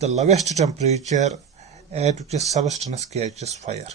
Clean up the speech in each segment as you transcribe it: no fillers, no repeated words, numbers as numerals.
the lowest temperature at which a substance catches fire।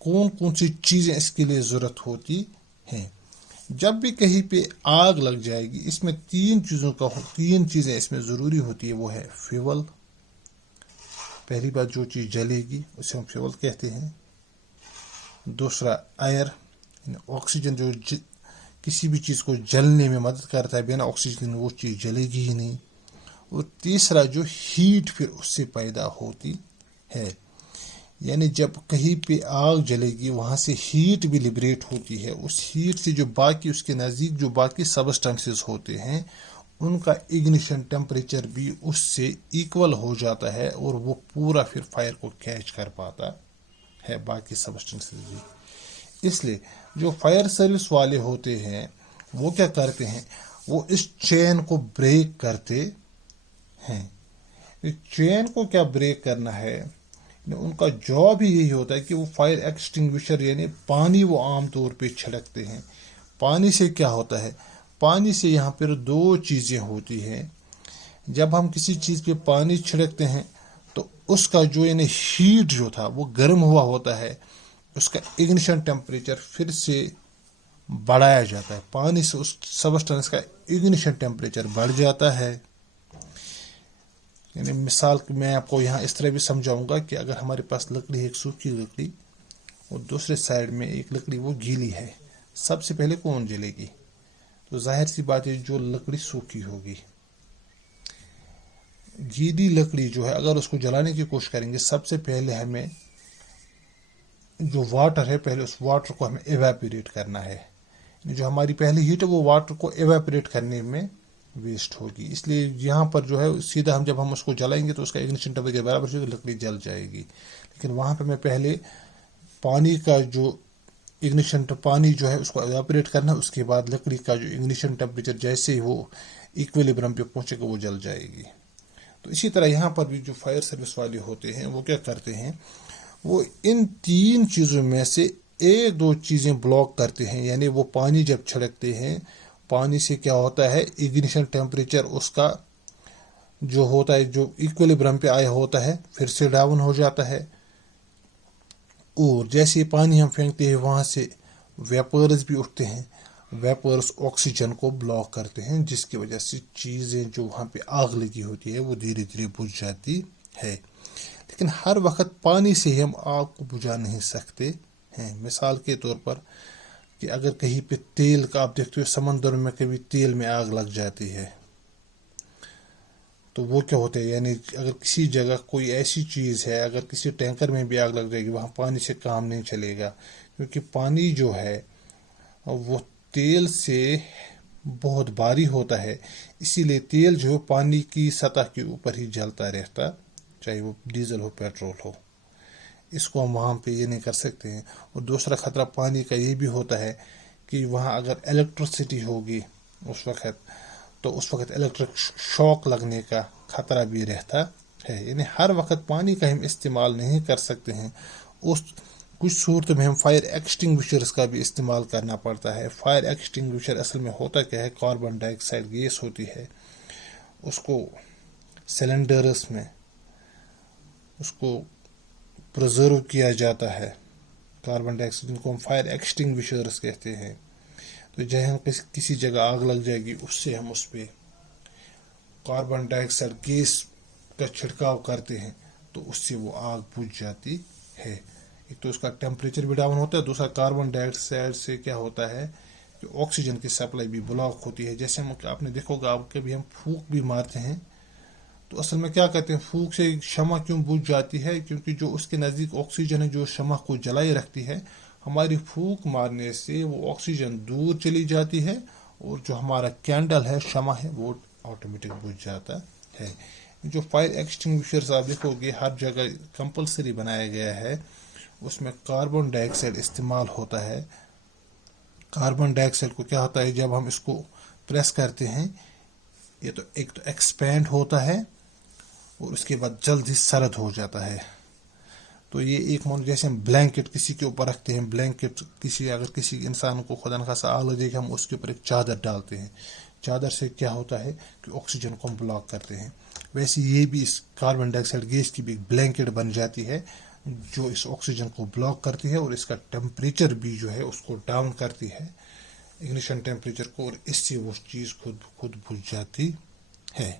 کون کون سی چیزیں اس کے لیے ضرورت ہوتی ہیں. جب بھی کہیں پہ آگ لگ جائے گی اس میں تین چیزیں اس میں ضروری ہوتی ہے. وہ ہے فیول. پہلی بات جو چیز جلے گی اسے ہم فیول کہتے ہیں. دوسرا ایئر یعنی آکسیجن جو کسی بھی چیز کو جلنے میں مدد کرتا ہے. بنا آکسیجن وہ چیز جلے گی ہی نہیں. اور تیسرا جو ہیٹ پھر اس سے پیدا ہوتی ہے. یعنی جب کہیں پہ آگ جلے گی وہاں سے ہیٹ بھی لبریٹ ہوتی ہے. اس ہیٹ سے جو باقی اس کے نزدیک جو باقی سبسٹنسز ہوتے ہیں ان کا اگنیشن ٹیمپریچر بھی اس سے ایکول ہو جاتا ہے اور وہ پورا پھر فائر کو کیچ کر پاتا ہے باقی سبسٹنسز بھی. اس لیے جو فائر سروس والے ہوتے ہیں وہ کیا کرتے ہیں, وہ اس چین کو بریک کرتے ہیں. چین کو کیا بریک کرنا ہے, ان کا جاب ہی یہی ہوتا ہے کہ وہ فائر ایکسٹنگوشر یعنی پانی وہ عام طور پہ چھڑکتے ہیں. پانی سے کیا ہوتا ہے, پانی سے یہاں پر دو چیزیں ہوتی ہیں. جب ہم کسی چیز پہ پانی چھڑکتے ہیں تو اس کا جو یعنی ہیٹ جو تھا وہ گرم ہوا ہوتا ہے. اس کا اگنیشن ٹیمپریچر پھر سے بڑھایا جاتا ہے. پانی سے اس سبسٹنس کا اگنیشن ٹیمپریچر بڑھ جاتا ہے. یعنی مثال میں آپ کو یہاں اس طرح بھی سمجھاؤں گا کہ اگر ہمارے پاس لکڑی ہے, ایک سوکھی لکڑی, اور دوسرے سائڈ میں ایک لکڑی وہ گیلی ہے, سب سے پہلے کون جلے گی؟ تو ظاہر سی بات ہے جو لکڑی سوکھی ہوگی. گیلی لکڑی جو ہے اگر اس کو جلانے کی کوشش کریں گے سب سے پہلے ہمیں جو واٹر ہے پہلے اس واٹر کو ہمیں ایویپوریٹ کرنا ہے. جو ہماری پہلی ہیٹ ہے وہ واٹر کو ایویپوریٹ کرنے میں ویسٹ ہوگی. اس لیے یہاں پر جو ہے سیدھا جب ہم اس کو جلائیں گے تو اس کا اگنیشن ٹیمپریچر برابر ہوگا, لکڑی جل جائے گی. لیکن وہاں پہ میں پہلے پانی کا جو اگنیشن پانی جو ہے اس کو ایویپوریٹ کرنا ہے, اس کے بعد لکڑی کا جو اگنیشن ٹیمپریچر جیسے ہی وہ ایکویلیبرم پہ پہنچے گا وہ جل جائے گی. تو اسی طرح یہاں پر بھی جو فائر سروس والے ہوتے ہیں وہ کیا کرتے ہیں, وہ ان تین چیزوں میں سے ایک دو چیزیں بلاک کرتے ہیں. یعنی وہ پانی جب چھڑکتے ہیں پانی سے کیا ہوتا ہے, اگنیشن ٹیمپریچر اس کا جو ہوتا ہے جو ایکویلیبرم پہ آیا ہوتا ہے پھر سے ڈاؤن ہو جاتا ہے. اور جیسے پانی ہم پھینکتے ہیں وہاں سے ویپرز بھی اٹھتے ہیں. ویپرز آکسیجن کو بلاک کرتے ہیں جس کی وجہ سے چیزیں جو وہاں پہ آگ لگی ہوتی ہے وہ دھیرے دھیرے بجھ جاتی ہے. لیکن ہر وقت پانی سے ہی ہم آگ کو بجھا نہیں سکتے ہیں. مثال کے طور پر کہ اگر کہیں پہ تیل کا آپ دیکھتے ہو سمندر میں کبھی تیل میں آگ لگ جاتی ہے تو وہ کیا ہوتا ہے, یعنی اگر کسی جگہ کوئی ایسی چیز ہے, اگر کسی ٹینکر میں بھی آگ لگ جائے گی وہاں پانی سے کام نہیں چلے گا, کیونکہ پانی جو ہے وہ تیل سے بہت بھاری ہوتا ہے. اسی لیے تیل جو پانی کی سطح کے اوپر ہی جلتا رہتا, چاہے وہ ڈیزل ہو پیٹرول ہو. اس کو ہم وہاں پہ یہ نہیں کر سکتے ہیں. اور دوسرا خطرہ پانی کا یہ بھی ہوتا ہے کہ وہاں اگر الیکٹرسٹی ہوگی اس وقت الیکٹرک شاک لگنے کا خطرہ بھی رہتا ہے. یعنی ہر وقت پانی کا ہم استعمال نہیں کر سکتے ہیں. کچھ صورت میں ہم فائر ایکسٹنگوشرز کا بھی استعمال کرنا پڑتا ہے. فائر ایکسٹنگوشر اصل میں ہوتا کیا ہے, کاربن ڈائی آکسائڈ گیس ہوتی ہے, اس کو سلنڈرز میں اس کو پرزرو کیا جاتا ہے. کاربن ڈائی آکسائڈ جن کو ہم فائر ایکسٹنگوشرز کہتے ہیں. تو جہاں ہم کسی جگہ آگ لگ جائے گی اس سے ہم اس پہ کاربن ڈائی آکسائڈ گیس کا چھڑکاؤ کرتے ہیں تو اس سے وہ آگ بجھ جاتی ہے. ایک تو اس کا ٹیمپریچر بھی ڈاؤن ہوتا ہے, دوسرا کاربن ڈائی آکسائڈ سے کیا ہوتا ہے کہ آکسیجن کی سپلائی بھی بلاک ہوتی ہے. جیسے آپ نے دیکھو گا کبھی ہم پھونک بھی مارتے ہیں تو اصل میں کیا کہتے ہیں, پھونک سے شمع کیوں بجھ جاتی ہے, کیونکہ جو اس کے نزدیک آکسیجن ہے جو شمع کو جلائے رکھتی ہے, ہماری پھونک مارنے سے وہ آکسیجن دور چلی جاتی ہے اور جو ہمارا کینڈل ہے شمع ہے وہ آٹومیٹک بجھ جاتا ہے. جو فائر ایکسٹنگوشرز آپ دیکھو گے ہر جگہ کمپلسری بنایا گیا ہے, اس میں کاربن ڈائی آکسائڈ استعمال ہوتا ہے. کاربن ڈائی آکسائڈ کو کیا ہوتا ہے جب ہم اس کو پریس کرتے ہیں یہ تو ایک تو ایکسپینڈ ہوتا ہے اور اس کے بعد جلد ہی سرد ہو جاتا ہے. تو یہ ایک جیسے ہم بلینکٹ کسی کے اوپر رکھتے ہیں, بلینکٹ اگر کسی انسان کو خدا نخواستہ آگ لگ جائے گی ہم اس کے اوپر ایک چادر ڈالتے ہیں. چادر سے کیا ہوتا ہے کہ آکسیجن کو ہم بلاک کرتے ہیں. ویسے یہ بھی اس کاربن ڈائی آکسائڈ گیس کی بھی ایک بلینکٹ بن جاتی ہے جو اس آکسیجن کو بلاک کرتی ہے اور اس کا ٹیمپریچر بھی جو ہے اس کو ڈاؤن کرتی ہے اگنیشن ٹیمپریچر کو, اور اس سے وہ چیز خود بجھ جاتی ہے.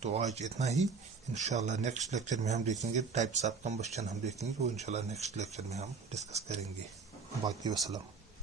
تو آج اتنا ہی. انشاءاللہ نیکسٹ لیکچر میں ہم دیکھیں گے ٹائپس آف کمبشن, ہم دیکھیں گے وہ انشاءاللہ نیکسٹ لیکچر میں ہم ڈسکس کریں گے. باقی وسلام.